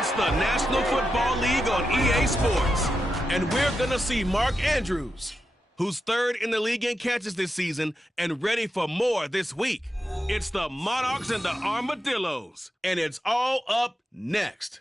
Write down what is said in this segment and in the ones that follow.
It's the National Football League on EA Sports. And we're going to see Mark Andrews, who's third in the league in catches this season and ready for more this week. It's the Monarchs and the Armadillos, and it's all up next.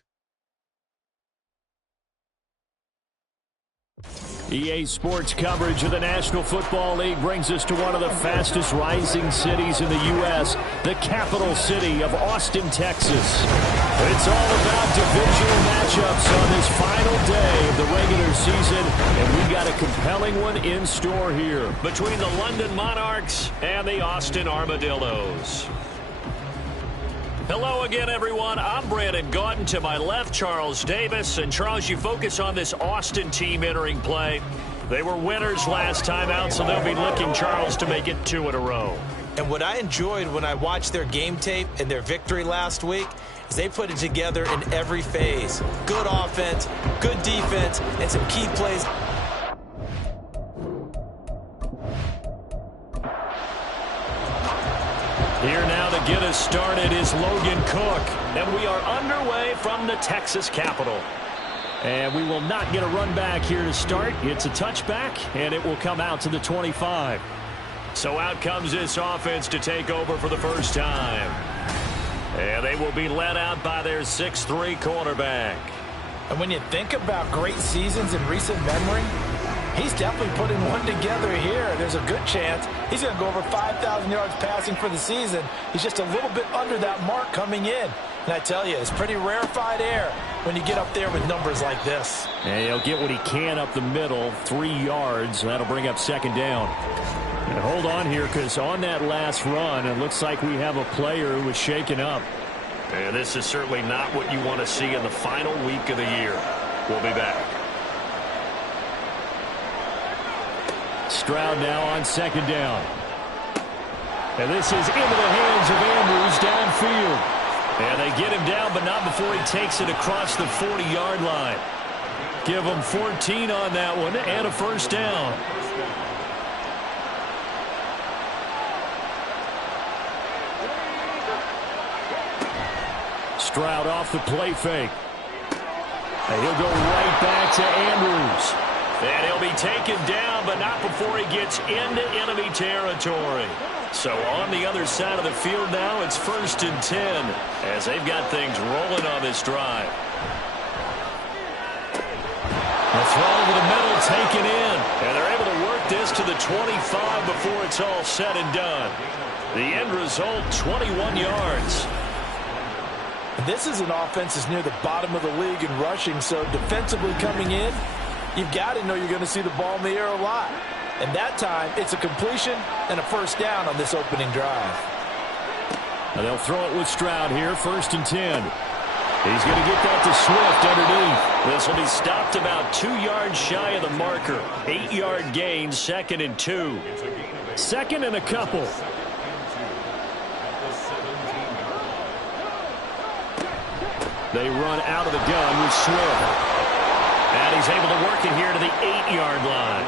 EA Sports coverage of the National Football League brings us to one of the fastest rising cities in the U.S., the capital city of Austin, Texas. It's all about divisional matchups on this final day of the regular season, and we've got a compelling one in store here between the London Monarchs and the Austin Armadillos. Hello again, everyone. I'm Brandon Gaudin. To my left, Charles Davis. And, Charles, you focus on this Austin team entering play. They were winners last time out, so they'll be looking, Charles, to make it 2 in a row. And what I enjoyed when I watched their game tape and their victory last week is they put it together in every phase. Good offense, good defense, and some key plays. Here now to get us started is Logan Cook. And we are underway from the Texas capital. And we will not get a run back here to start. It's a touchback, and it will come out to the 25. So out comes this offense to take over for the first time. And they will be led out by their 6'3" quarterback. And when you think about great seasons in recent memory, he's definitely putting one together here. There's a good chance he's going to go over 5,000 yards passing for the season. He's just a little bit under that mark coming in. And I tell you, it's pretty rarefied air when you get up there with numbers like this. And he'll get what he can up the middle, 3 yards. That'll bring up second down. And hold on here, because on that last run, it looks like we have a player who was shaken up. And this is certainly not what you want to see in the final week of the year. We'll be back. Stroud now on second down. And this is into the hands of Andrews downfield. And they get him down, but not before he takes it across the 40-yard line. Give him 14 on that one and a first down. Stroud off the play fake. And he'll go right back to Andrews. And he'll be taken down, but not before he gets into enemy territory. So on the other side of the field now, it's 1st and 10 as they've got things rolling on this drive. The throw over the middle taken in, and they're able to work this to the 25 before it's all said and done. The end result, 21 yards. This is an offense that's near the bottom of the league in rushing, so defensively coming in, you've got to know you're going to see the ball in the air a lot. And that time, it's a completion and a first down on this opening drive. Now they'll throw it with Stroud here, 1st and 10. He's going to get that to Swift underneath. This will be stopped about 2 yards shy of the marker. 8-yard gain, 2nd and 2. 2nd and a couple. They run out of the gun with Swift. And he's able to work it here to the 8-yard line.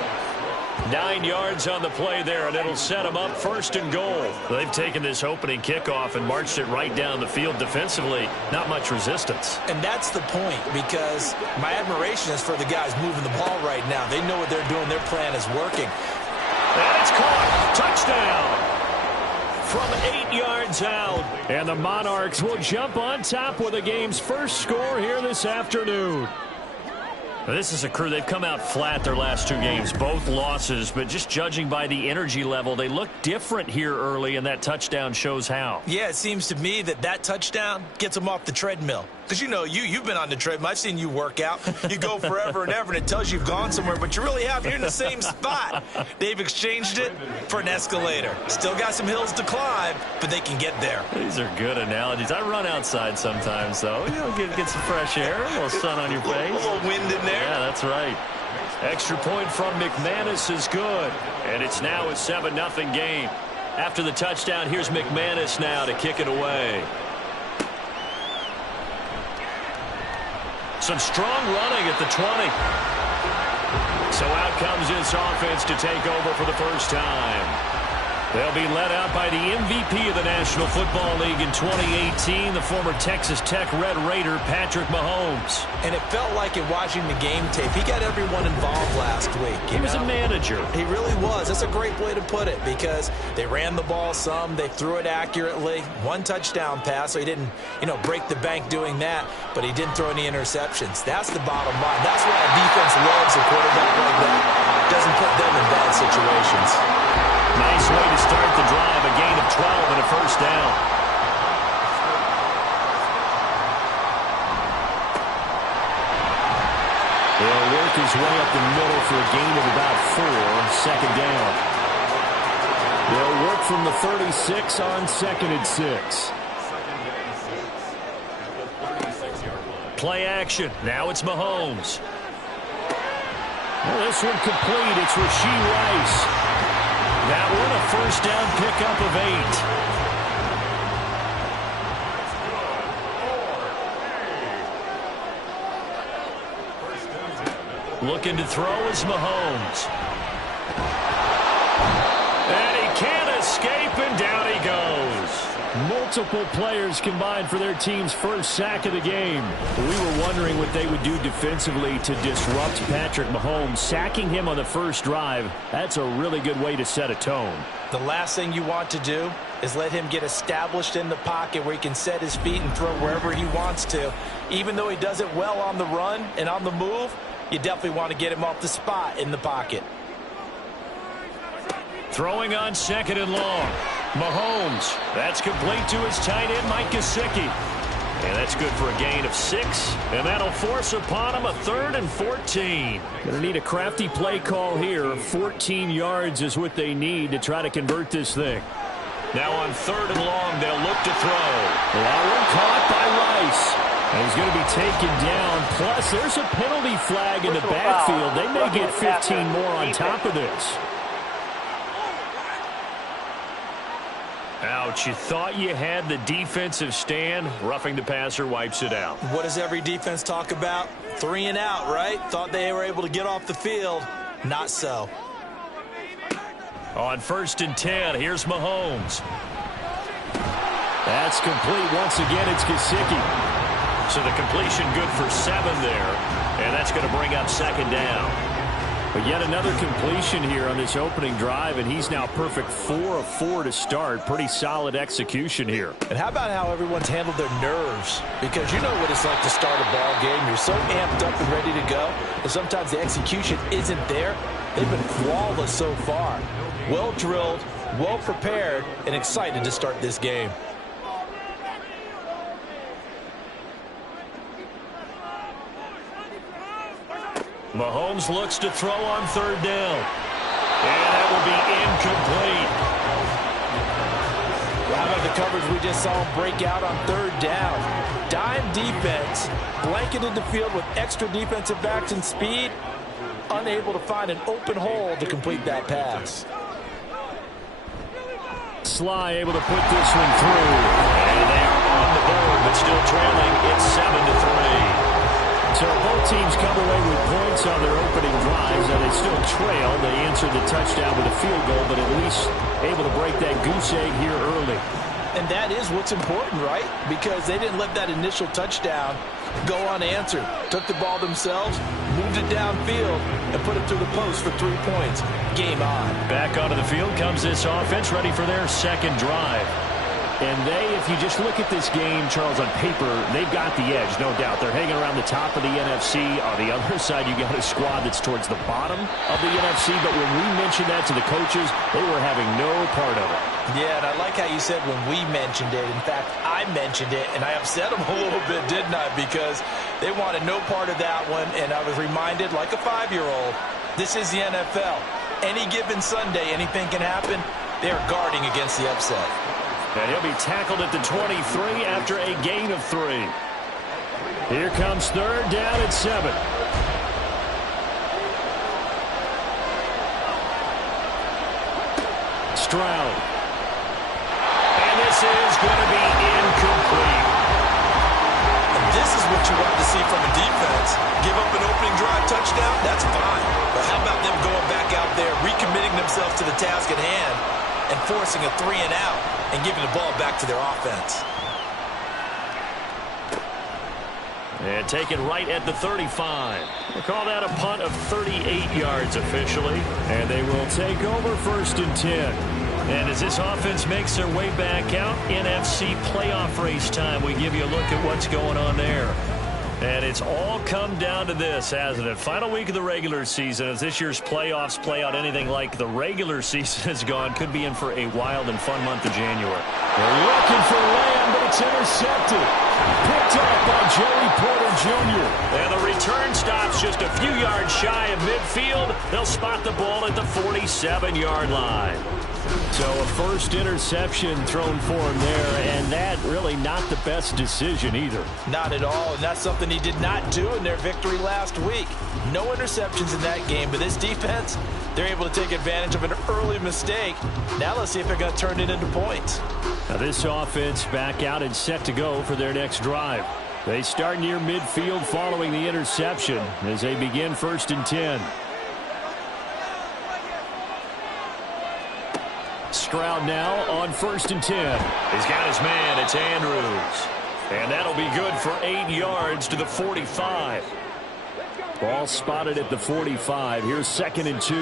9 yards on the play there, and it'll set them up 1st and goal. They've taken this opening kickoff and marched it right down the field defensively. Not much resistance. And that's the point, because my admiration is for the guys moving the ball right now. They know what they're doing. Their plan is working. And it's caught. Touchdown. From 8 yards out. And the Monarchs will jump on top with the game's first score here this afternoon. This is a crew. They've come out flat their last 2 games, both losses, but just judging by the energy level, they look different here early, and that touchdown shows how. Yeah, it seems to me that touchdown gets them off the treadmill. Because, you know, you've been on the treadmill. I've seen you work out. You go forever and ever, and it tells you you've gone somewhere, but you really have. You're in the same spot. They've exchanged it for an escalator. Still got some hills to climb, but they can get there. These are good analogies. I run outside sometimes, though. You know, get some fresh air, a little sun on your face. A little wind in there. Yeah, that's right. Extra point from McManus is good. And it's now a 7-0 game. After the touchdown, here's McManus now to kick it away. Some strong running at the 20. So out comes this offense to take over for the first time. They'll be led out by the MVP of the National Football League in 2018, the former Texas Tech Red Raider, Patrick Mahomes. And it felt like in watching the game tape, he got everyone involved last week. He was a manager. He really was. That's a great way to put it because they ran the ball some, they threw it accurately. One touchdown pass, so he didn't, break the bank doing that, but he didn't throw any interceptions. That's the bottom line. That's why a defense loves a quarterback like that. Doesn't put them in bad situations. Nice way to start the drive, a gain of 12 and a first down. He'll work his way up the middle for a gain of about 4, second down. They'll work from the 36 on 2nd and 6. Play action. Now it's Mahomes. Well, this one complete. It's Rashee Rice. That one a first down pickup of 8. Looking to throw is Mahomes. And he can't escape, and down he goes. Multiple players combined for their team's first sack of the game. We were wondering what they would do defensively to disrupt Patrick Mahomes. Sacking him on the first drive, that's a really good way to set a tone. The last thing you want to do is let him get established in the pocket where he can set his feet and throw wherever he wants to. Even though he does it well on the run and on the move, you definitely want to get him off the spot in the pocket. Throwing on 2nd and long. Mahomes. That's complete to his tight end, Mike Gesicki. And that's good for a gain of 6. And that'll force upon him a 3rd and 14. Going to need a crafty play call here. 14 yards is what they need to try to convert this thing. Now on 3rd and long, they'll look to throw. That one caught by Rice. And he's going to be taken down. Plus, there's a penalty flag in the backfield. They may get 15 more on top of this. Ouch, you thought you had the defensive stand. Roughing the passer wipes it out. What does every defense talk about? 3 and out, right? Thought they were able to get off the field. Not so. On 1st and 10, here's Mahomes. That's complete. Once again, it's Gesicki. So the completion good for 7 there. And that's going to bring up 2nd down. But yet another completion here on this opening drive, and he's now perfect 4 of 4 to start. Pretty solid execution here. And how about how everyone's handled their nerves? Because you know what it's like to start a ball game. You're so amped up and ready to go, and sometimes the execution isn't there. They've been flawless so far. Well drilled, well prepared, and excited to start this game. Mahomes looks to throw on 3rd down. And that will be incomplete. How about the coverage we just saw him break out on 3rd down? Dime defense, blanketed the field with extra defensive backs and speed, unable to find an open hole to complete that pass. Sly able to put this one through. And they are on the board, but still trailing. It's 7-3. So both teams come away with points on their opening drives, and they still trail. They answered the touchdown with a field goal, but at least able to break that goose egg here early. And that is what's important, right? Because they didn't let that initial touchdown go unanswered. Took the ball themselves, moved it downfield, and put it through the post for 3 points. Game on. Back onto the field comes this offense, ready for their 2nd drive. And if you just look at this game, Charles, on paper, they've got the edge, no doubt. They're hanging around the top of the NFC. On the other side, you got a squad that's towards the bottom of the NFC. But when we mentioned that to the coaches, they were having no part of it. Yeah, and I like how you said when we mentioned it. In fact, I mentioned it, and I upset them a little bit, didn't I? Because they wanted no part of that one, and I was reminded, like a 5-year-old, this is the NFL. Any given Sunday, anything can happen. They are guarding against the upset. And he'll be tackled at the 23 after a gain of 3. Here comes 3rd down at 7. Stroud. And this is going to be incomplete. And this is what you want to see from a defense. Give up an opening drive touchdown, that's fine. But how about them going back out there, recommitting themselves to the task at hand, and forcing a 3-and-out and giving the ball back to their offense. And taken right at the 35. We'll call that a punt of 38 yards officially. And they will take over 1st and 10. And as this offense makes their way back out, NFC playoff race time, we give you a look at what's going on there. And it's all come down to this, hasn't it? Final week of the regular season. As this year's playoffs play out anything like the regular season has gone, could be in for a wild and fun month of January. They're looking for Lamb, but it's intercepted. Picked up by Joey Porter Jr. And the return stops just a few yards shy of midfield. They'll spot the ball at the 47-yard line. So a first interception thrown for him there, and that really not the best decision either. Not at all, and that's something he did not do in their victory last week. No interceptions in that game, but this defense, they're able to take advantage of an early mistake. Now let's see if they're going to turn it into points. Now this offense back out and set to go for their next drive. They start near midfield following the interception as they begin 1st and 10. Stroud now on 1st and 10. He's got his man. It's Andrews. And that'll be good for 8 yards to the 45. Ball spotted at the 45. Here's 2nd and 2.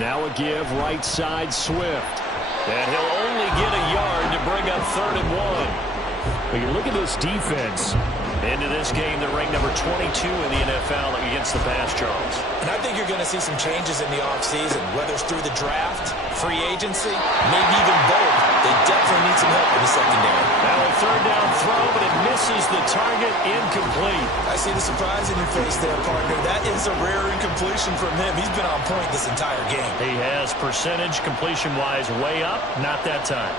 Now a give right side Swift. And he'll only get a yard to bring up 3rd and 1. But you look at this defense. Into this game, they're ranked number 22 in the NFL against the pass, Charles. And I think you're going to see some changes in the offseason, whether it's through the draft, free agency, maybe even both. They definitely need some help in the secondary. Now a 3rd down throw, but it misses the target, incomplete. I see the surprise in your face there, partner. That is a rare incompletion from him. He's been on point this entire game. He has percentage completion-wise way up, not that time.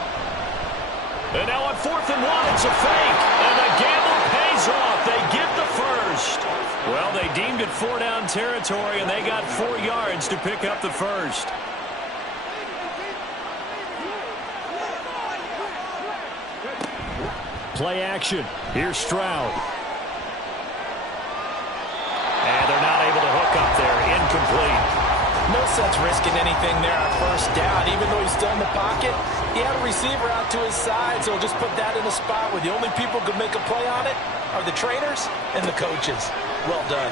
And now on 4th and 1, it's a fake. And the gamble pays off. They get the first. Well, they deemed it 4-down territory, and they got 4 yards to pick up the first. Play action. Here's Stroud. And they're not able to hook up there. Incomplete. No sense risking anything there on 1st down. Even though he's still in the pocket, he had a receiver out to his side, so just put that in a spot where the only people who can make a play on it are the trainers and the coaches. Well done.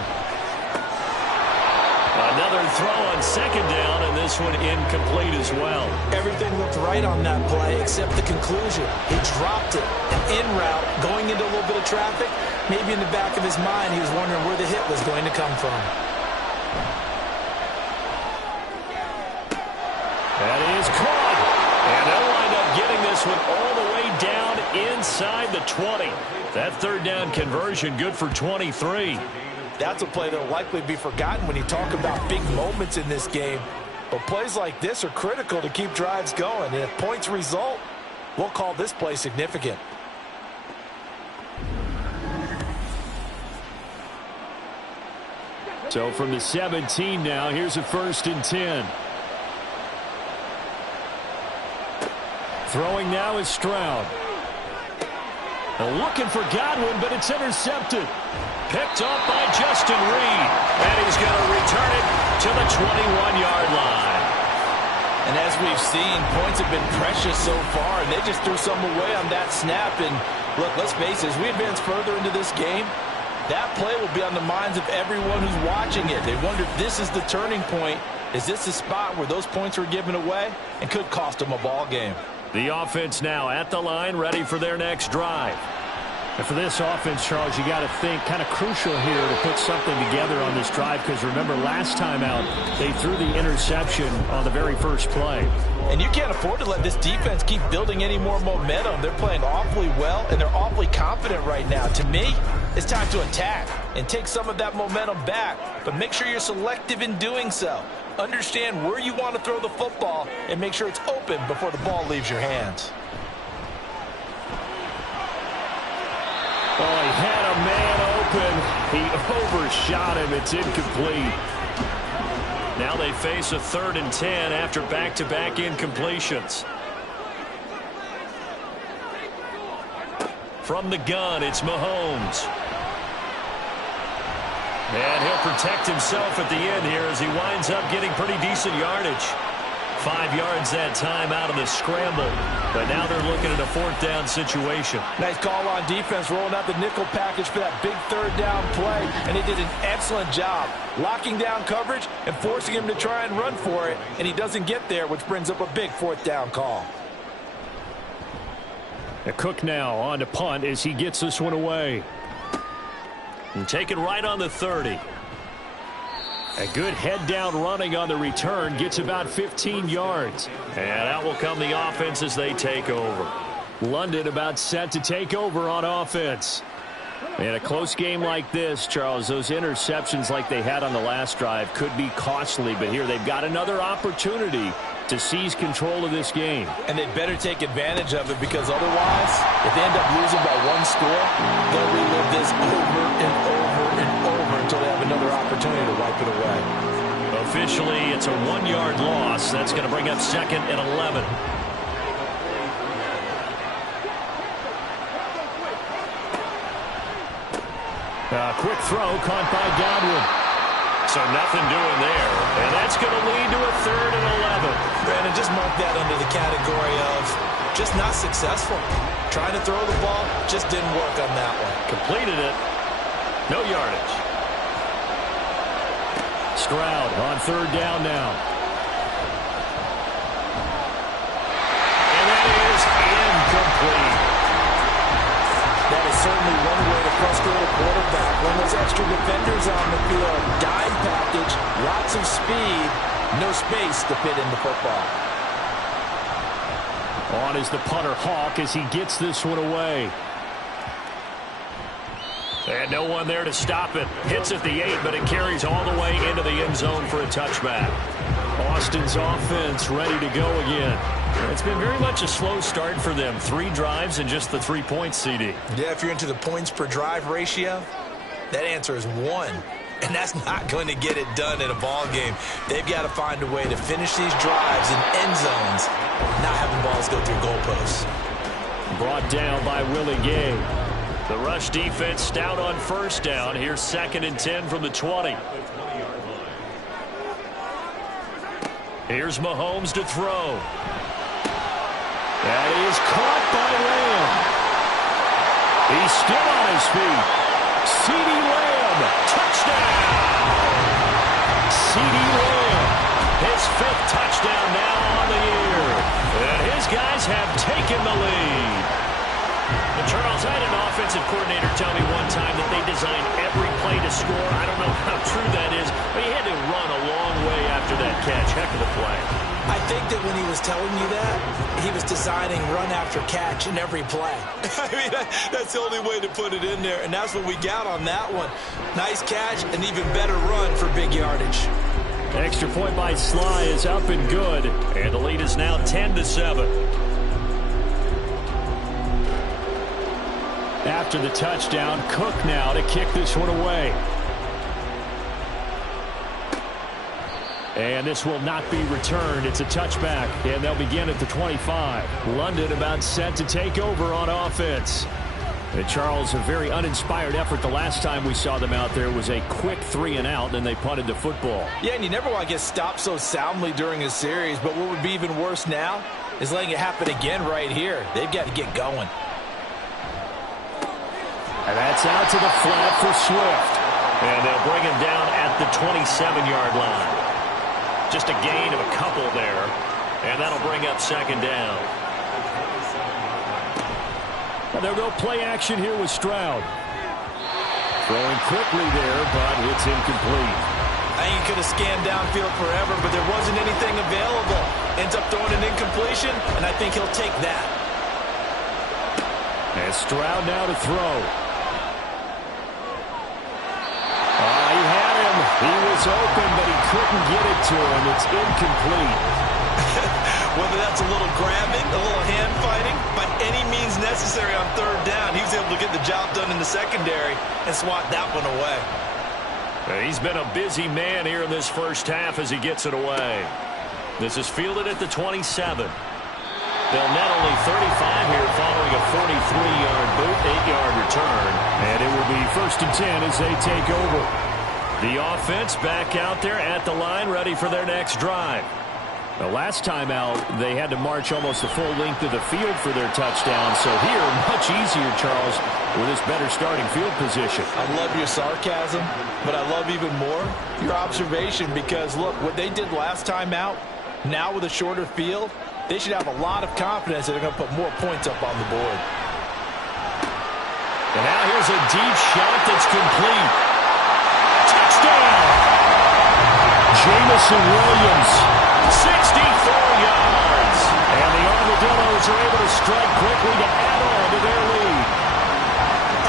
Another throw on 2nd down, and this one incomplete as well. Everything looked right on that play except the conclusion. He dropped it. An in route, going into a little bit of traffic. Maybe in the back of his mind, he was wondering where the hit was going to come from. That is caught. And they'll wind up getting this one all the way down inside the 20. That 3rd down conversion good for 23. That's a play that will likely be forgotten when you talk about big moments in this game. But plays like this are critical to keep drives going. And if points result, we'll call this play significant. So from the 17 now, here's a 1st and 10. Throwing now is Stroud. Looking for Godwin, but it's intercepted. Picked up by Justin Reed. And he's going to return it to the 21-yard line. And as we've seen, points have been precious so far, and they just threw some away on that snap. And look, let's face it, as we advance further into this game, that play will be on the minds of everyone who's watching it. They wonder if this is the turning point. Is this the spot where those points were given away and could cost them a ball game? The offense now at the line, ready for their next drive. And for this offense, Charles, you got to think kind of crucial here to put something together on this drive, because remember last time out they threw the interception on the very first play. And you can't afford to let this defense keep building any more momentum. They're playing awfully well, and they're awfully confident right now. To me, it's time to attack and take some of that momentum back, but make sure you're selective in doing so. Understand where you want to throw the football and make sure it's open before the ball leaves your hands. Oh, he had a man open. He overshot him. It's incomplete. Now they face a 3rd and 10 after back-to-back incompletions. From the gun, it's Mahomes. And he'll protect himself at the end here as he winds up getting pretty decent yardage. 5 yards that time out of the scramble. But now they're looking at a 4th down situation. Nice call on defense, rolling out the nickel package for that big 3rd down play. And they did an excellent job locking down coverage and forcing him to try and run for it. And he doesn't get there, which brings up a big 4th down call. Cook now on to punt as he gets this one away. And take it right on the 30. A good head down running on the return, gets about 15 yards. And out will come the offense as they take over. London about set to take over on offense. In a close game like this, Charles, those interceptions like they had on the last drive could be costly, but here they've got another opportunity to seize control of this game. And they'd better take advantage of it, because otherwise, if they end up losing by 1 score, they'll relive this over and over and over until they have another opportunity to wipe it away. Officially, it's a 1-yard loss. That's going to bring up 2nd and 11. Quick throw caught by Godwin. So nothing doing there. And that's going to lead to a 3rd and 11. Brandon, just mark that under the category of just not successful. Trying to throw the ball, just didn't work on that one. Completed it. No yardage. Stroud on 3rd down now. And that is incomplete. That is certainly one way to frustrate a quarterback. When those extra defenders on the field, dime package, lots of speed, no space to fit in the football. On is the punter Hawk as he gets this one away. And no one there to stop it. Hits at the 8, but it carries all the way into the end zone for a touchback. Austin's offense ready to go again. It's been very much a slow start for them. 3 drives and just the 3 points, CD. Yeah, if you're into the points per drive ratio, that answer is 1. And that's not going to get it done in a ball game. They've got to find a way to finish these drives in end zones, not having balls go through goalposts. Brought down by Willie Gay. The rush defense stout on 1st down. Here's 2nd and 10 from the 20. Here's Mahomes to throw. That is caught by Lamb. He's still on his feet. CeeDee Lamb, touchdown! CeeDee Lamb, his 5th touchdown now on the year. And his guys have taken the lead. And Charles, I had an offensive coordinator tell me one time that they designed every play to score. I don't know how true that is, but he had to run a long way after that catch. Heck of a play. I think that when he was telling you that, he was designing run after catch in every play. I mean, that's the only way to put it in there, and that's what we got on that one. Nice catch, an even better run for big yardage. Extra point by Sly is up and good. And the lead is now 10-7. After the touchdown, Cook now to kick this one away. And this will not be returned. It's a touchback, and they'll begin at the 25. London about set to take over on offense. And Charles, a very uninspired effort the last time we saw them out there was a quick 3 and out, and they punted the football. Yeah, and you never want to get stopped so soundly during a series, but what would be even worse now is letting it happen again right here. They've got to get going. And that's out to the flat for Swift. And they'll bring him down at the 27-yard line. Just a gain of a couple there. And that'll bring up 2nd down. And they'll go play action here with Stroud. Throwing quickly there, but it's incomplete. I think he could have scanned downfield forever, but there wasn't anything available. Ends up throwing an incompletion, and I think he'll take that. And Stroud now to throw. He had him. He was open, but he couldn't get it to him. It's incomplete. Whether that's a little grabbing, a little hand fighting, by any means necessary on 3rd down, he was able to get the job done in the secondary and swat that one away. He's been a busy man here in this first half as he gets it away. This is fielded at the 27. They'll net only 35 here following a 43-yard boot, 8-yard return. And it will be 1st and 10 as they take over. The offense back out there at the line, ready for their next drive. The last time out, they had to march almost the full length of the field for their touchdown. So here, much easier, Charles, with this better starting field position. I love your sarcasm, but I love even more your observation because, look, what they did last time out, now with a shorter field, they should have a lot of confidence that they're going to put more points up on the board. And now here's a deep shot that's complete. Touchdown! Jamison Williams, 64 yards. And the Armadillos are able to strike quickly to add on to their lead.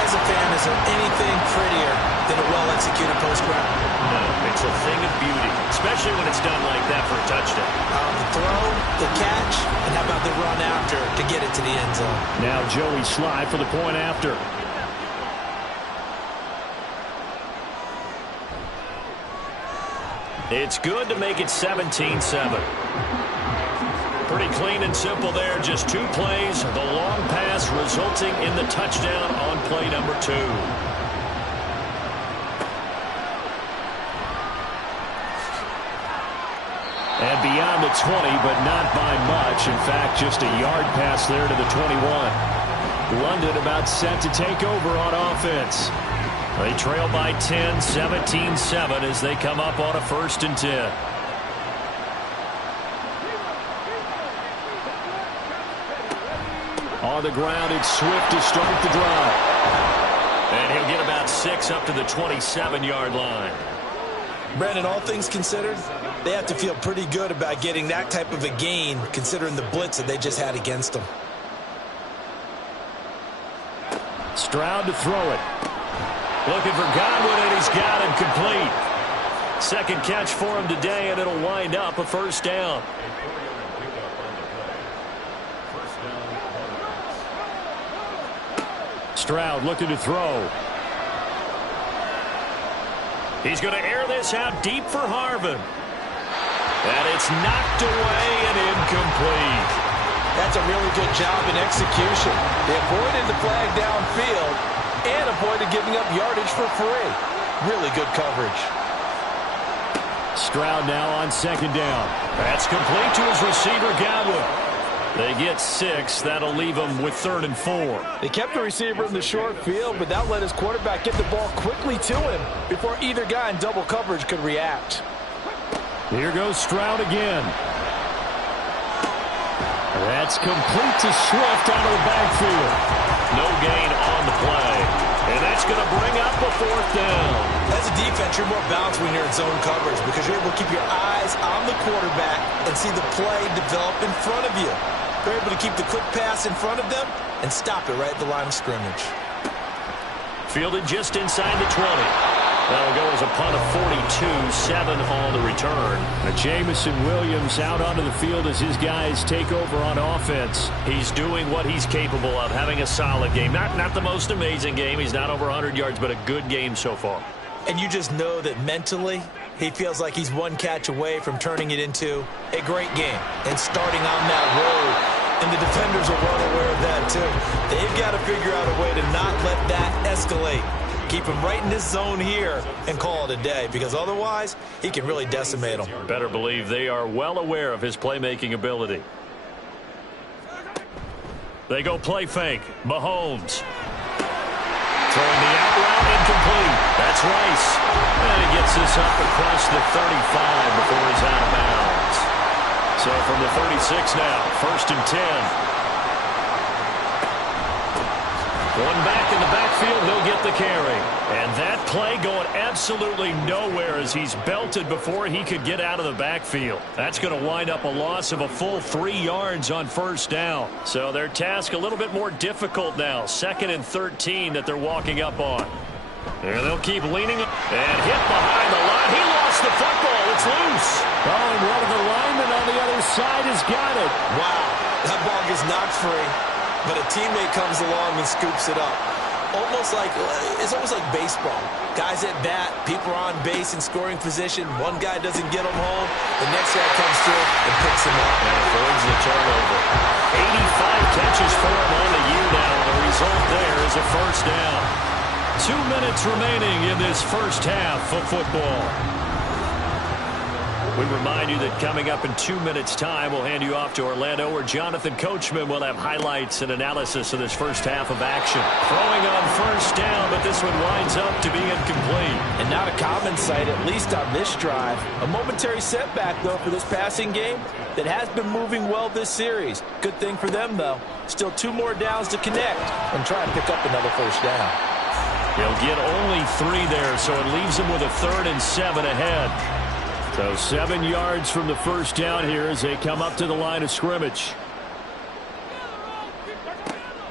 As a fan, is there anything prettier than a well-executed post-route? No, it's a thing of beauty, especially when it's done like that for a touchdown. The throw, the catch, and how about the run after to get it to the end zone? Now Joey Sly for the point after. It's good to make it 17-7. Pretty clean and simple there. Just 2 plays. The long pass resulting in the touchdown on play number 2. And beyond the 20, but not by much. In fact, just a yard pass there to the 21. London about set to take over on offense. They trail by 10, 17-7 as they come up on a 1st and 10. On the ground, it's Swift to start the drive. And he'll get about 6 up to the 27-yard line. Brandon, all things considered, they have to feel pretty good about getting that type of a gain considering the blitz that they just had against them. Stroud to throw it. Looking for Godwin, and he's got it complete. Second catch for him today, and it'll wind up a 1st down. Stroud looking to throw. He's going to air this out deep for Harvin. And it's knocked away and incomplete. That's a really good job in execution. They avoided the flag downfield and avoided giving up yardage for free. Really good coverage. Stroud now on 2nd down. That's complete to his receiver, Godwin. They get 6. That'll leave them with 3rd and 4. They kept the receiver in the short field, but that let his quarterback get the ball quickly to him before either guy in double coverage could react. Here goes Stroud again. That's complete to Swift out of the backfield. No gain on the play. And that's going to bring up a 4th down. As a defense, you're more balanced when you're in zone coverage because you're able to keep your eyes on the quarterback and see the play develop in front of you. They're able to keep the quick pass in front of them and stop it right at the line of scrimmage. Fielded just inside the 20. That'll go as a punt of 42, 7 on the return. Jamison Williams out onto the field as his guys take over on offense. He's doing what he's capable of, having a solid game. Not the most amazing game. He's not over 100 yards, but a good game so far. And you just know that mentally, he feels like he's one catch away from turning it into a great game and starting on that road. And the defenders are well aware of that, too. They've got to figure out a way to not let that escalate. Keep him right in this zone here and call it a day, because otherwise he can really decimate them. Better believe they are well aware of his playmaking ability. They go play fake. Mahomes. Throwing the out route incomplete. That's Rice. And he gets this up across the 35 before he's out of bounds. So from the 36 now, 1st and 10. One back in the backfield, he'll get the carry. And that play going absolutely nowhere as he's belted before he could get out of the backfield. That's going to wind up a loss of a full 3 yards on 1st down. So their task a little bit more difficult now. 2nd and 13 that they're walking up on. And they'll keep leaning and hit behind the line. He lost the football. It's loose. Oh, and one of the linemen on the other side has got it. Wow, that ball gets knocked free. But a teammate comes along and scoops it up. It's almost like baseball. Guys at bat, people are on base in scoring position. One guy doesn't get them home. The next guy comes through and picks him up. And avoids the turnover. 85 catches for him on the year now. The result there is a 1st down. 2 minutes remaining in this first half of football. We remind you that coming up in 2 minutes' time, we'll hand you off to Orlando, where Jonathan Coachman will have highlights and analysis of this first half of action. Throwing on first down, but this one winds up to be incomplete. And not a common sight, at least on this drive. A momentary setback, though, for this passing game that has been moving well this series. Good thing for them, though. Still 2 more downs to connect and try to pick up another first down. He'll get only 3 there, so it leaves him with a 3rd and 7 ahead. So 7 yards from the first down here as they come up to the line of scrimmage.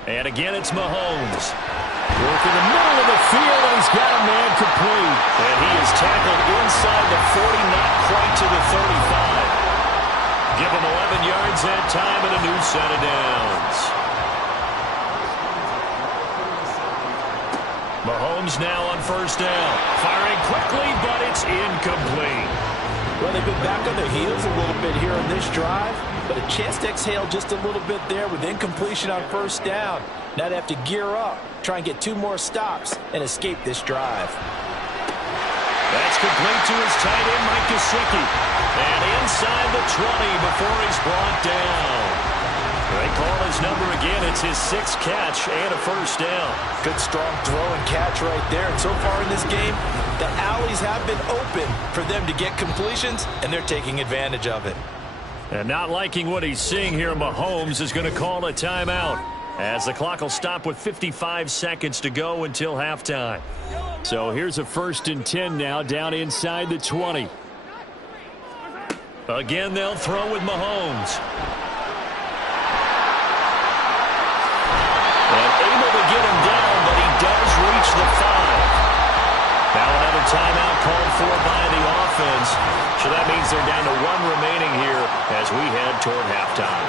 And again, it's Mahomes. Work in the middle of the field, and he's got a man complete. And he is tackled inside the 40, not quite to the 35. Give him 11 yards that time and a new set of downs. Mahomes now on first down. Firing quickly, but it's incomplete. Well, they've been back on their heels a little bit here on this drive, but a chance to exhale just a little bit there with incompletion on first down. Now they have to gear up, try and get 2 more stops, and escape this drive. That's complete to his tight end, Mike Gesicki. And inside the 20 before he's brought down. They call his number again. It's his 6th catch and a first down. Good, strong throw and catch right there. And so far in this game, the alleys have been open for them to get completions, and they're taking advantage of it. And not liking what he's seeing here, Mahomes is going to call a timeout, as the clock will stop with 55 seconds to go until halftime. So here's a 1st and 10 now, down inside the 20. Again, they'll throw with Mahomes. Get him down, but he does reach the 5. Now another timeout called for by the offense. So that means they're down to 1 remaining here as we head toward halftime.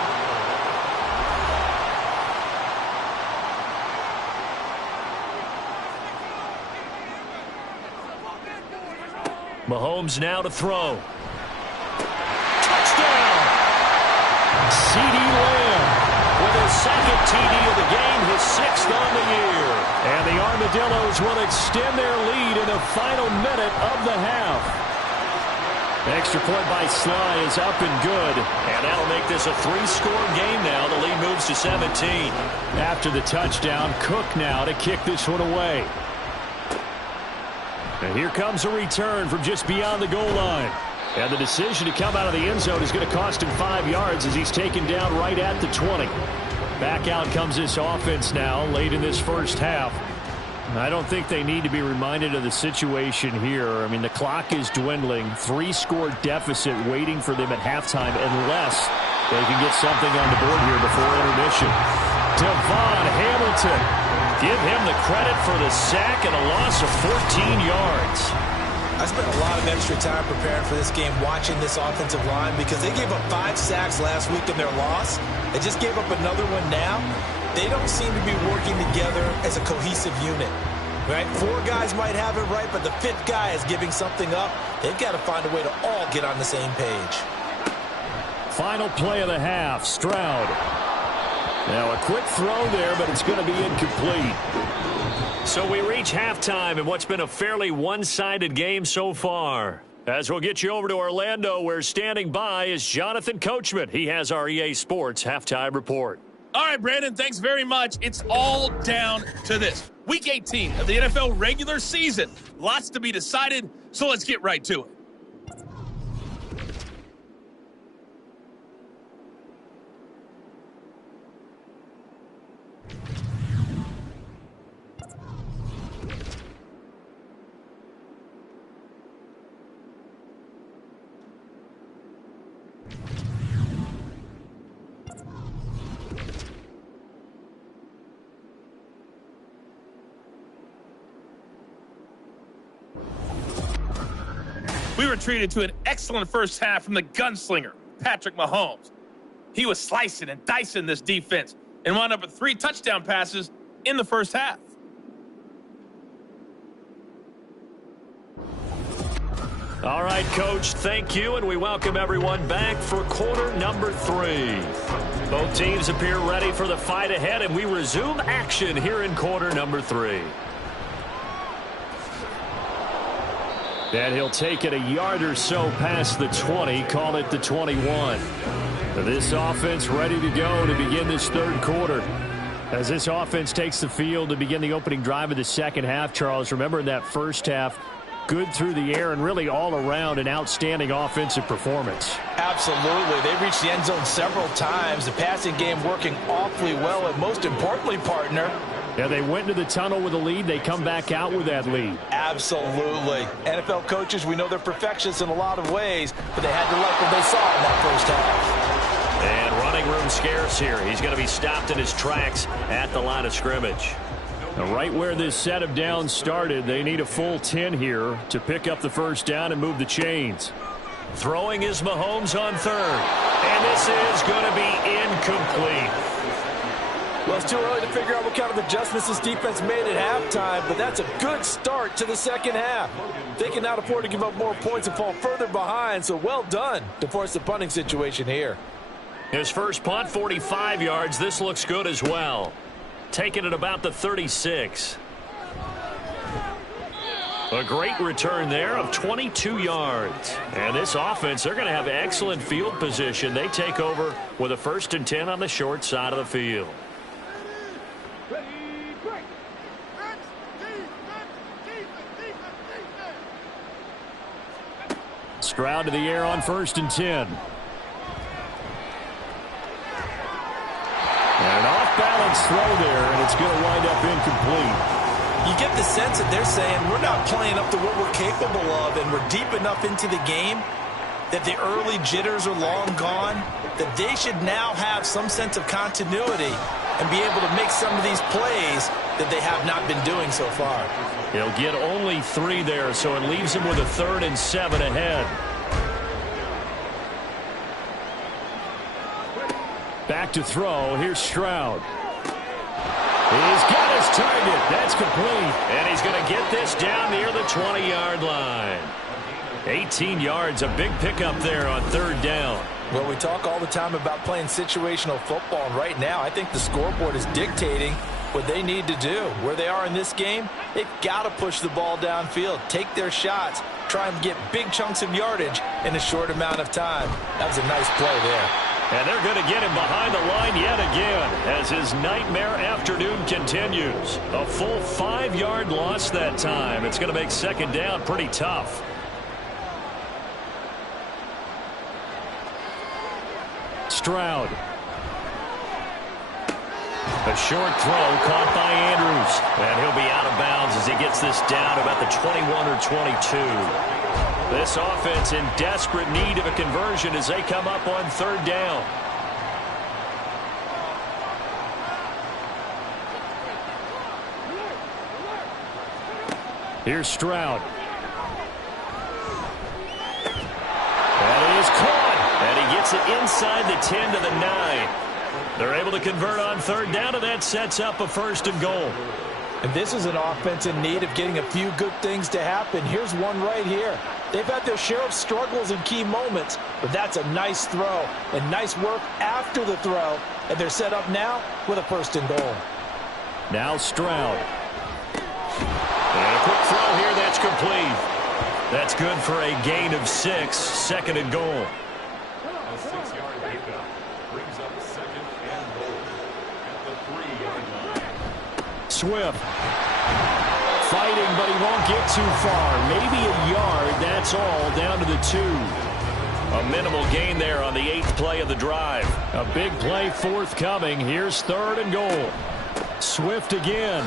Mahomes now to throw. Touchdown! CeeDee Lamb with his 2nd TD of the game, his 6th on the year. And the Armadillos will extend their lead in the final minute of the half. Extra point by Sly is up and good. And that'll make this a 3-score game now. The lead moves to 17. After the touchdown, Cook now to kick this one away. And here comes a return from just beyond the goal line. And the decision to come out of the end zone is going to cost him 5 yards as he's taken down right at the 20. Back out comes this offense now late in this first half. I don't think they need to be reminded of the situation here. I mean, the clock is dwindling. 3-score deficit waiting for them at halftime unless they can get something on the board here before intermission. Devon Hamilton. Give him the credit for the sack and a loss of 14 yards. I spent a lot of extra time preparing for this game watching this offensive line because they gave up 5 sacks last week in their loss. They just gave up another one now. They don't seem to be working together as a cohesive unit. Right? 4 guys might have it right, but the 5th guy is giving something up. They've got to find a way to all get on the same page. Final play of the half, Stroud. Now a quick throw there, but it's going to be incomplete. So we reach halftime in what's been a fairly one-sided game so far. As we'll get you over to Orlando, where standing by is Jonathan Coachman. He has our EA Sports halftime report. All right, Brandon, thanks very much. It's all down to this. Week 18 of the NFL regular season. Lots to be decided, so let's get right to it. We were treated to an excellent first half from the gunslinger, Patrick Mahomes. He was slicing and dicing this defense and wound up with 3 touchdown passes in the first half. All right, Coach, thank you, and we welcome everyone back for quarter number 3. Both teams appear ready for the fight ahead, and we resume action here in quarter number 3. And he'll take it a yard or so past the 20, call it the 21. This offense ready to go to begin this third quarter. As this offense takes the field to begin the opening drive of the second half, Charles, remember in that first half, good through the air and really all around an outstanding offensive performance. Absolutely. They reached the end zone several times. The passing game working awfully well, and most importantly, partner, yeah, they went into the tunnel with a lead. They come back out with that lead. Absolutely. NFL coaches, we know they're perfectionists in a lot of ways, but they had to like what they saw in that first half. And running room scarce here. He's going to be stopped in his tracks at the line of scrimmage. Now, right where this set of downs started, they need a full 10 here to pick up the first down and move the chains. Throwing is Mahomes on third. And this is going to be incomplete. Well, it's too early to figure out what kind of adjustments this defense made at halftime, but that's a good start to the second half. They cannot afford to give up more points and fall further behind, so well done to force the punting situation here. His first punt, 45 yards. This looks good as well. Taking it about the 36. A great return there of 22 yards. And this offense, they're going to have excellent field position. They take over with a 1st and 10 on the short side of the field. Stroud to the air on 1st and 10. And an off-balance throw there, and it's going to wind up incomplete. You get the sense that they're saying we're not playing up to what we're capable of, and we're deep enough into the game that the early jitters are long gone, that they should now have some sense of continuity and be able to make some of these plays that they have not been doing so far. He'll get only 3 there, so it leaves him with a 3rd and 7 ahead. Back to throw. Here's Stroud. He's got his target. That's complete. And he's going to get this down near the 20-yard line. 18 yards, a big pickup there on 3rd down. Well, we talk all the time about playing situational football, and right now I think the scoreboard is dictating what they need to do. Where they are in this game, they've got to push the ball downfield, take their shots, try and get big chunks of yardage in a short amount of time. That was a nice play there. And they're going to get him behind the line yet again as his nightmare afternoon continues. A full 5-yard loss that time. It's going to make 2nd down pretty tough. Stroud. A short throw caught by Andrews. And he'll be out of bounds as he gets this down about the 21 or 22. This offense in desperate need of a conversion as they come up on 3rd down. Here's Stroud. That is caught. And he gets it inside the 10 to the 9. They're able to convert on 3rd down, and that sets up a 1st and goal. And this is an offense in need of getting a few good things to happen. Here's one right here. They've had their share of struggles in key moments, but that's a nice throw and nice work after the throw. And they're set up now with a 1st and goal. Now Stroud. And a quick throw here that's complete. That's good for a gain of 6, 2nd and goal. A 6-yard pickup brings up 2nd and goal at the 3-yard line. Swift. Fighting, but he won't get too far. Maybe a yard, that's all, down to the 2. A minimal gain there on the 8th play of the drive. A big play forthcoming. Here's 3rd and goal. Swift again.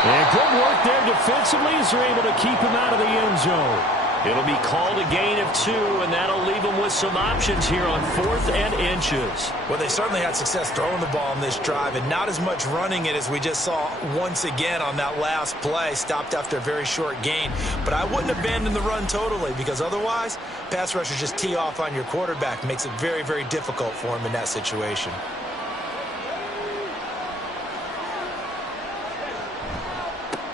And good work there defensively as they're able to keep him out of the end zone. It'll be called a gain of 2, and that'll leave them with some options here on 4th and inches. Well, they certainly had success throwing the ball on this drive and not as much running it as we just saw once again on that last play. Stopped after a very short gain. But I wouldn't abandon the run totally because otherwise, pass rushers just tee off on your quarterback. Makes it very, very difficult for him in that situation.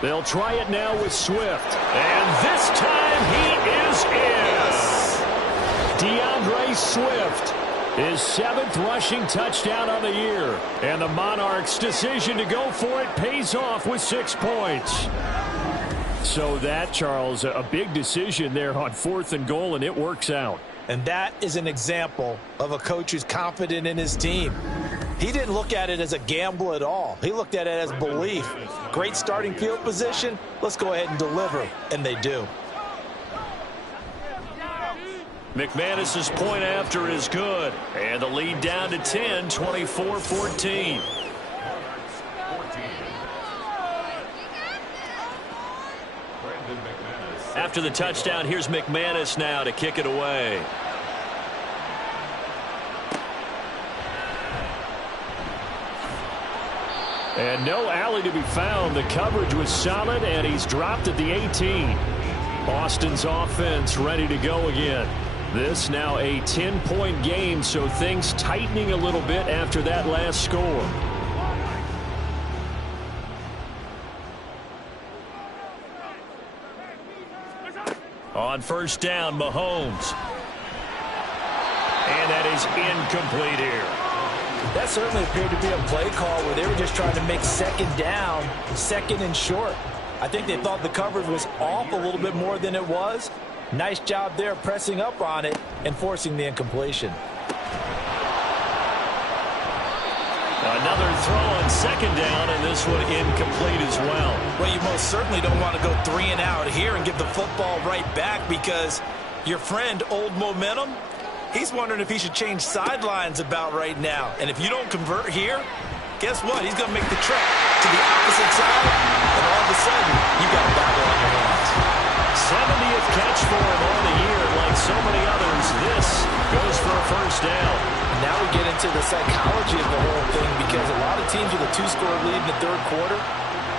They'll try it now with Swift. And this time he is in. Yes. DeAndre Swift, his 7th rushing touchdown on the year. And the Monarchs' decision to go for it pays off with 6 points. So that, Charles, a big decision there on 4th and goal, and it works out. And that is an example of a coach who's confident in his team. He didn't look at it as a gamble at all. He looked at it as belief. Great starting field position. Let's go ahead and deliver. And they do. McManus's point after is good. And the lead down to 10, 24-14. After the touchdown, here's McManus now to kick it away. And no alley to be found. The coverage was solid, and he's dropped at the 18. Austin's offense ready to go again. This now a 10-point game, so things tightening a little bit after that last score. On first down, Mahomes. And that is incomplete here. That certainly appeared to be a play call where they were just trying to make second down, second and short. I think they thought the coverage was off a little bit more than it was. Nice job there pressing up on it and forcing the incompletion. Another throw on second down, and this one incomplete as well. Well, you most certainly don't want to go 3 and out here and give the football right back, because your friend, Old Momentum, he's wondering if he should change sidelines about right now. And if you don't convert here, guess what? He's going to make the trek to the opposite side, and all of a sudden, you got a Bible on your hands. 70th catch for him on the year. Like so many others, this goes for a first down. Now we get into the psychology of the whole thing, because a lot of teams with a 2-score lead in the third quarter,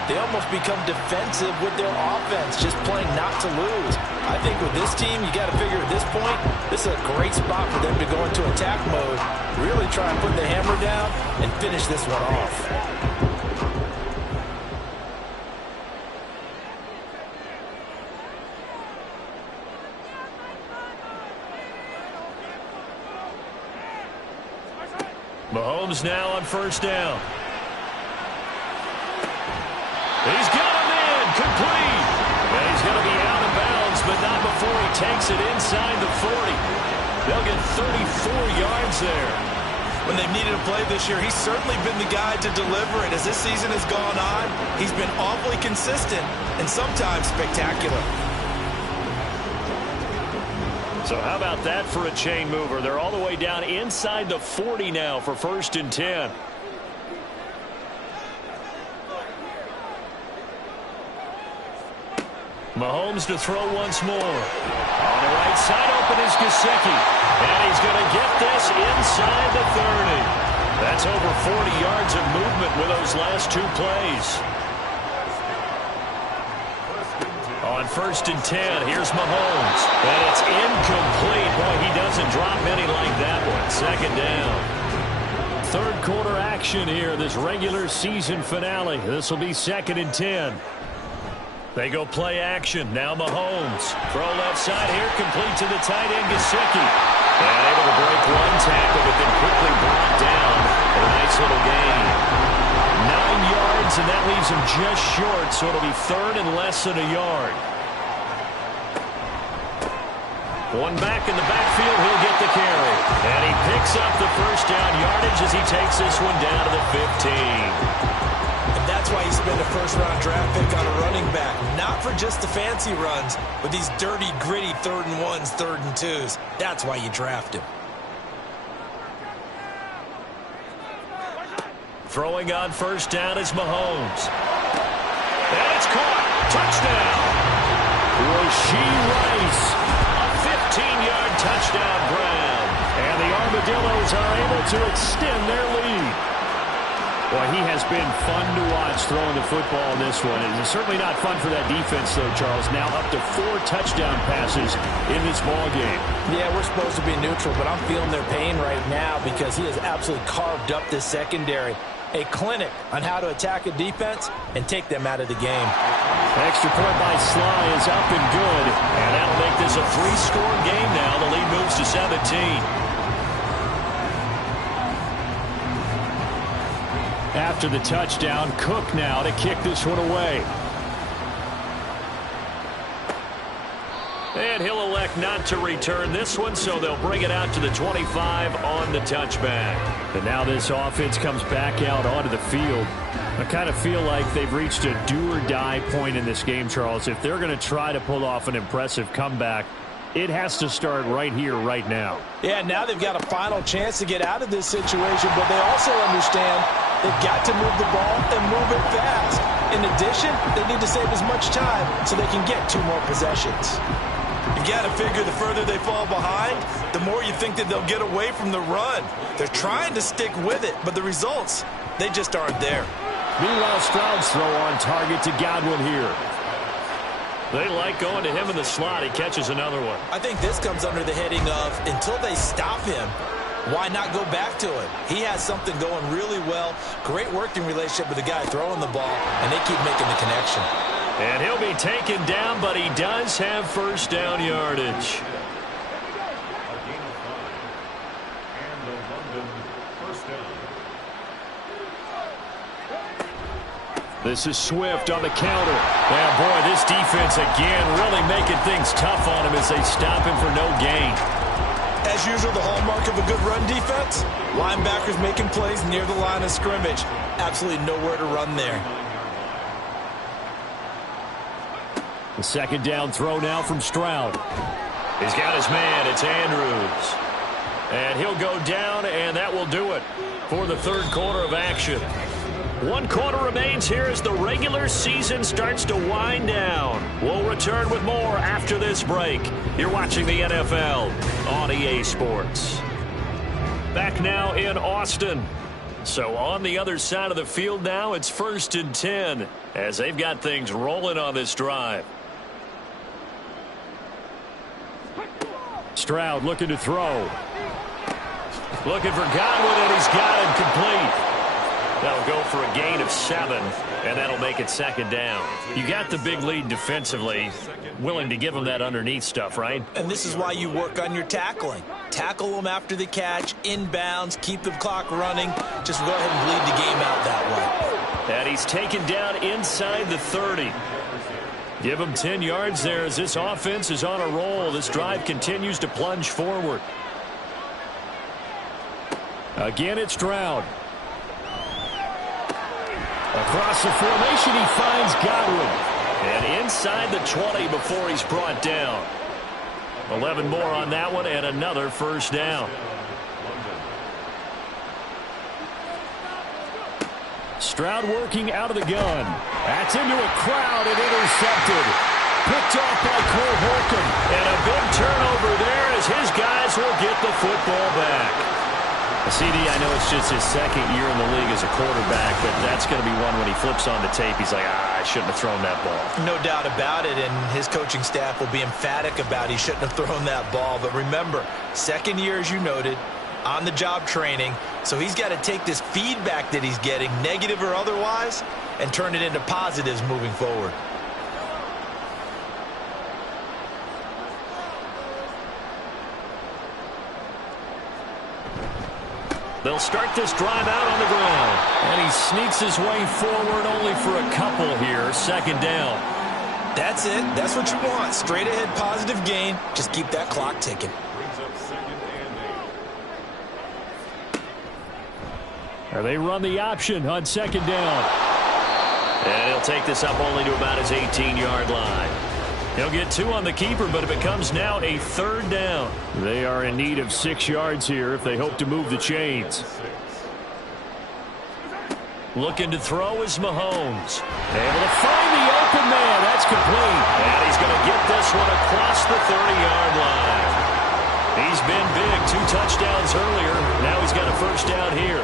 they almost become defensive with their offense, just playing not to lose. I think with this team, you got to figure at this point, this is a great spot for them to go into attack mode, really try and put the hammer down and finish this one off. Mahomes now on first down. He's got him in, complete. And he's going to be out of bounds, but not before he takes it inside the 40. They'll get 34 yards there. When they've needed a play this year, he's certainly been the guy to deliver it. As this season has gone on, he's been awfully consistent and sometimes spectacular. So how about that for a chain mover? They're all the way down inside the 40 now for first and 10. Mahomes to throw once more. On the right side open is Gesicki. And he's going to get this inside the 30. That's over 40 yards of movement with those last 2 plays. On first and 10, here's Mahomes. And it's incomplete. Boy, he doesn't drop many like that one. Second down. Third quarter action here, this regular season finale. This will be second and 10. They go play action. Now Mahomes. Throw left side here, complete to the tight end, Gesicki. And able to break one tackle, but then quickly brought down. A nice little gain. 9 yards, and that leaves him just short, so it'll be third and less than a yard. One back in the backfield, he'll get the carry. And he picks up the first down yardage as he takes this one down to the 15. And that's why you spend a first-round draft pick on a running back. Not for just the fancy runs, but these dirty, gritty 3rd and 1s, 3rd and 2s. That's why you draft him. Throwing on first down is Mahomes. And it's caught. Touchdown. Rashee Rice. A 15-yard touchdown grab. And the Armadillos are able to extend their lead. Well, he has been fun to watch throwing the football in this one. It's certainly not fun for that defense, though, Charles. Now up to 4 touchdown passes in this ball game. Yeah, we're supposed to be neutral, but I'm feeling their pain right now because he has absolutely carved up this secondary. A clinic on how to attack a defense and take them out of the game. Extra point by Sly is up and good. And that'll make this a 3-score game now. The lead moves to 17. After the touchdown, Cook now to kick this one away. And he'll elect not to return this one, so they'll bring it out to the 25 on the touchback. And now this offense comes back out onto the field. I kind of feel like they've reached a do-or-die point in this game, Charles. If they're going to try to pull off an impressive comeback, it has to start right here, right now. Yeah, now they've got a final chance to get out of this situation, but they also understand they've got to move the ball and move it fast. In addition, they need to save as much time so they can get 2 more possessions. You got to figure the further they fall behind, the more you think that they'll get away from the run. They're trying to stick with it, but the results, they just aren't there. Meanwhile, Stroud's throw on target to Godwin here. They like going to him in the slot. He catches another one. I think this comes under the heading of until they stop him, why not go back to him? He has something going really well. Great working relationship with the guy throwing the ball, and they keep making the connection. And he'll be taken down, but he does have first down yardage. A gain of 5. And the London first down. This is Swift on the counter. And boy, this defense again really making things tough on him as they stop him for no gain. As usual, the hallmark of a good run defense, linebackers making plays near the line of scrimmage. Absolutely nowhere to run there. The second down throw now from Stroud. He's got his man. It's Andrews. And he'll go down, and that will do it for the third quarter of action. 1 quarter remains here as the regular season starts to wind down. We'll return with more after this break. You're watching the NFL on EA Sports. Back now in Austin. So on the other side of the field now, it's 1st and 10 as they've got things rolling on this drive. Stroud looking to throw. Looking for Godwin, and he's got him complete. That'll go for a gain of 7, and that'll make it 2nd down. You got the big lead defensively, willing to give them that underneath stuff, right? And this is why you work on your tackling. Tackle them after the catch, inbounds, keep the clock running. Just go ahead and bleed the game out that way. And he's taken down inside the 30. Give him 10 yards there as this offense is on a roll. This drive continues to plunge forward. Again, it's Stroud. Across the formation, he finds Godwin. And inside the 20 before he's brought down. 11 more on that one and another first down. Stroud working out of the gun. That's into a crowd and intercepted. Picked off by Cole Holcomb. And a big turnover there as his guys will get the football back. CD, I know it's just his 2nd year in the league as a quarterback, but that's going to be one when he flips on the tape. He's like, I shouldn't have thrown that ball. No doubt about it, and his coaching staff will be emphatic about he shouldn't have thrown that ball. But remember, 2nd year, as you noted, on-the-job training, so he's got to take this feedback that he's getting, negative or otherwise, and turn it into positives moving forward. They'll start this drive out on the ground. And he sneaks his way forward only for a couple here. 2nd down. That's it. That's what you want. Straight ahead positive gain. Just keep that clock ticking. Brings up 2nd and 8. Or they run the option on 2nd down. And he'll take this up only to about his 18-yard line. He'll get 2 on the keeper, but it becomes now a 3rd down. They are in need of 6 yards here if they hope to move the chains. Looking to throw is Mahomes. Able to find the open man. That's complete. And he's going to get this one across the 30-yard line. He's been big. 2 touchdowns earlier. Now he's got a first down here.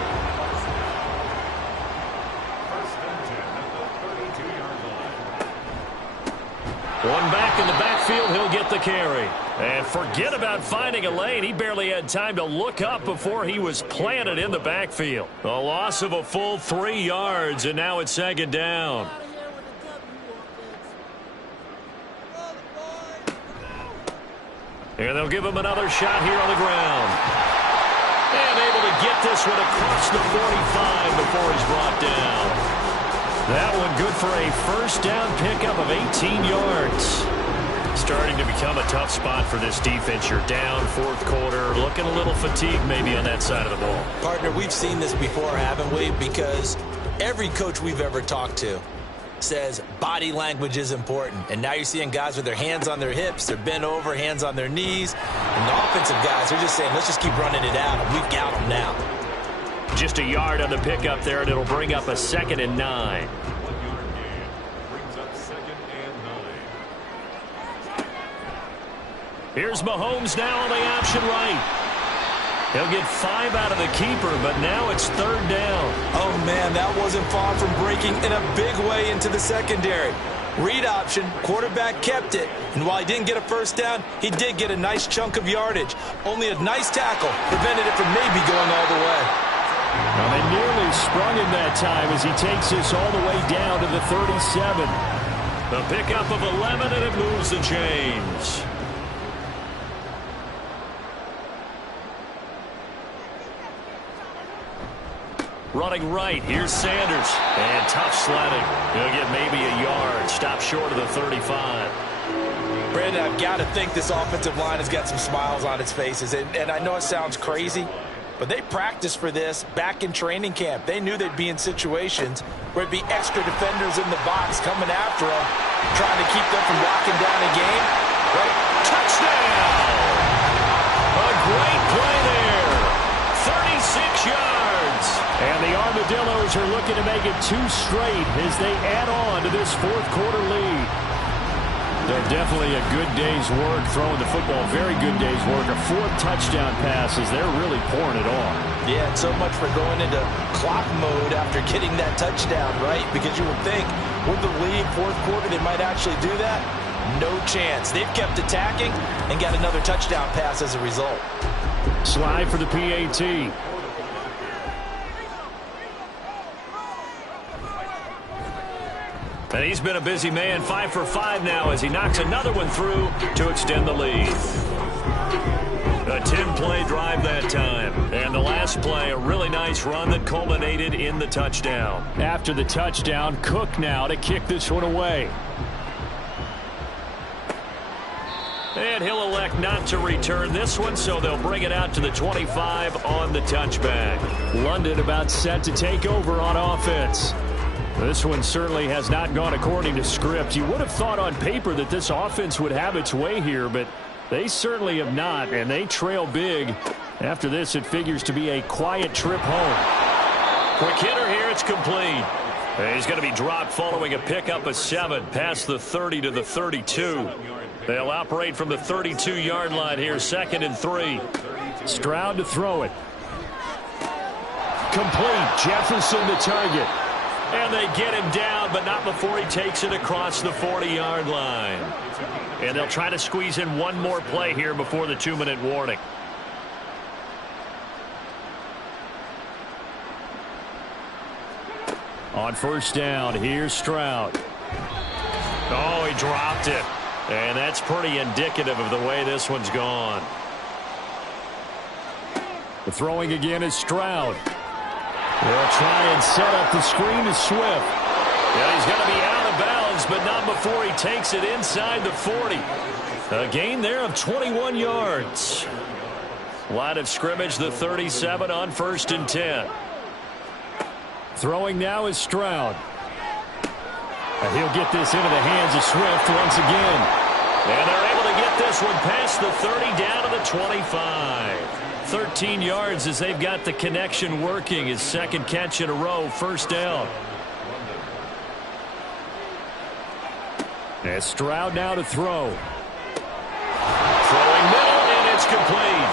One back in the backfield, he'll get the carry. And forget about finding a lane. He barely had time to look up before he was planted in the backfield. A loss of a full 3 yards, and now it's 2nd down. And they'll give him another shot here on the ground. And able to get this one across the 45 before he's brought down. That one good for a first down pickup of 18 yards. Starting to become a tough spot for this defense. You're down fourth quarter, looking a little fatigued maybe on that side of the ball. Partner, we've seen this before, haven't we? Because every coach we've ever talked to says body language is important. And now you're seeing guys with their hands on their hips, they're bent over, hands on their knees. And the offensive guys are just saying, let's just keep running it out, and we've got them now. Just a yard on the pickup there, and it'll bring up a 2nd and 9. Here's Mahomes now on the option right. He'll get 5 out of the keeper, but now it's 3rd down. Oh, man, that wasn't far from breaking in a big way into the secondary. Read option, quarterback kept it, and while he didn't get a first down, he did get a nice chunk of yardage. Only a nice tackle prevented it from maybe going all the way. Well, they nearly sprung him that time as he takes this all the way down to the 37. The pickup of 11, and it moves the chains. Running right, here's Sanders. And tough sledding. He'll get maybe a yard. Stop short of the 35. Brandon, I've got to think this offensive line has got some smiles on its faces. And I know it sounds crazy, but they practiced for this back in training camp. They knew they'd be in situations where it'd be extra defenders in the box coming after them, trying to keep them from locking down a game. Right? Touchdown! A great play there. 36 yards. And the Armadillos are looking to make it 2 straight as they add on to this fourth quarter lead. They're definitely a good day's work throwing the football. Very good day's work. A 4th touchdown pass as they're really pouring it on. Yeah, and so much for going into clock mode after getting that touchdown, right? Because you would think with the lead, fourth quarter, they might actually do that. No chance. They've kept attacking and got another touchdown pass as a result. Slide for the PAT. And he's been a busy man, 5 for 5 now as he knocks another one through to extend the lead. A 10-play drive that time. And the last play, a really nice run that culminated in the touchdown. After the touchdown, Cook now to kick this one away. And he'll elect not to return this one, so they'll bring it out to the 25 on the touchback. London about set to take over on offense. This one certainly has not gone according to script. You would have thought on paper that this offense would have its way here, but they certainly have not, and they trail big. After this, it figures to be a quiet trip home. Quick hitter here, it's complete. And he's going to be dropped following a pickup of 7 past the 30 to the 32. They'll operate from the 32-yard line here, 2nd and 3. Stroud to throw it. Complete. Jefferson the target. And they get him down, but not before he takes it across the 40-yard line. And they'll try to squeeze in one more play here before the 2-minute warning. On first down, here's Stroud. Oh, he dropped it. And that's pretty indicative of the way this one's gone. The throwing again is Stroud. They'll try and set up the screen to Swift. Yeah, he's going to be out of bounds, but not before he takes it inside the 40. A gain there of 21 yards. Line of scrimmage, the 37 on 1st and 10. Throwing now is Stroud. And he'll get this into the hands of Swift once again. And they're able to get this one past the 30 down to the 25. 13 yards as they've got the connection working. His 2nd catch in a row, 1st down. And Stroud now to throw. Throwing middle, and it's complete.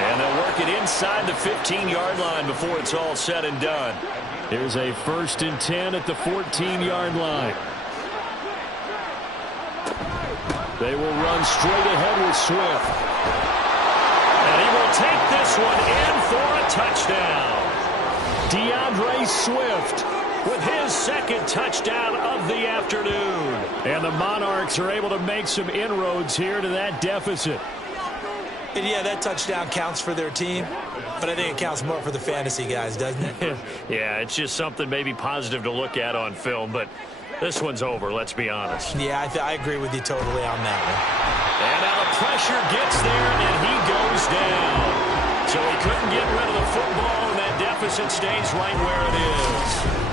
And they'll work it inside the 15-yard line before it's all said and done. Here's a 1st and 10 at the 14-yard line. They will run straight ahead with Swift. And he will take this one in for a touchdown. DeAndre Swift with his 2nd touchdown of the afternoon. And the Monarchs are able to make some inroads here to that deficit. And yeah, that touchdown counts for their team, but I think it counts more for the fantasy guys, doesn't it? Yeah, it's just something maybe positive to look at on film, but This one's over, let's be honest. Yeah, I agree with you totally on that one. And now the pressure gets there, and he goes down. So he couldn't get rid of the football, and that deficit stays right where it is.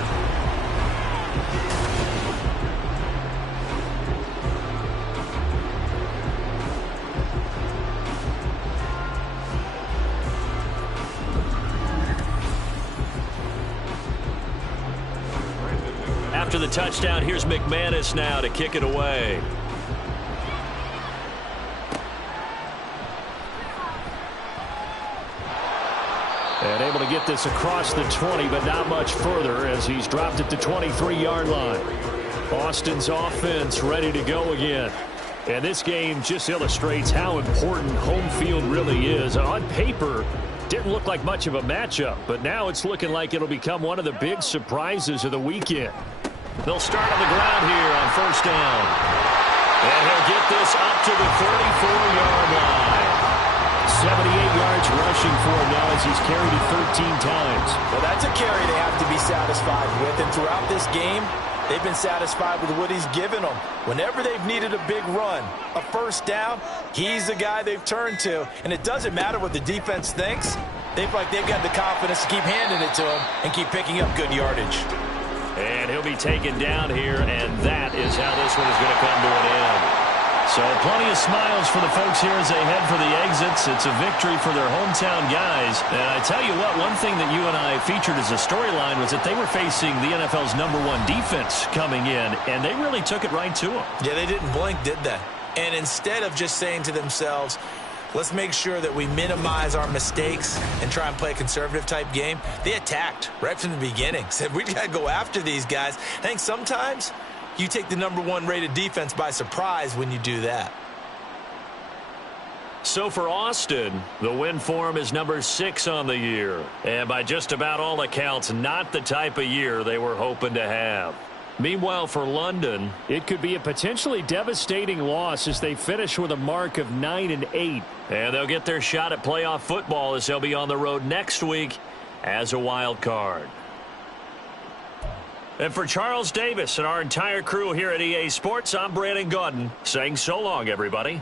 After the touchdown, here's McManus now to kick it away. And able to get this across the 20, but not much further as he's dropped it to 23-yard line. Austin's offense ready to go again. And this game just illustrates how important home field really is. On paper, didn't look like much of a matchup, but now it's looking like it'll become one of the big surprises of the weekend. They'll start on the ground here on first down. And he'll get this up to the 34-yard line. 78 yards rushing for him now as he's carried it 13 times. Well, that's a carry they have to be satisfied with. And throughout this game, they've been satisfied with what he's given them. Whenever they've needed a big run, a first down, he's the guy they've turned to. And it doesn't matter what the defense thinks. They've got the confidence to keep handing it to him and keep picking up good yardage. And he'll be taken down here, and that is how this one is going to come to an end. So plenty of smiles for the folks here as they head for the exits. It's a victory for their hometown guys. And I tell you what, one thing that you and I featured as a storyline was that they were facing the NFL's #1 defense coming in, and they really took it right to them. Yeah, they didn't blink, did they? And instead of just saying to themselves, let's make sure that we minimize our mistakes and try and play a conservative type game, they attacked right from the beginning. Said, we got to go after these guys. I think sometimes you take the #1 rated defense by surprise when you do that. So for Austin, the win for him is number 6 on the year. And by just about all accounts, not the type of year they were hoping to have. Meanwhile, for London, it could be a potentially devastating loss as they finish with a mark of 9-8. And they'll get their shot at playoff football as they'll be on the road next week as a wild card. And for Charles Davis and our entire crew here at EA Sports, I'm Brandon Gaudin saying so long, everybody.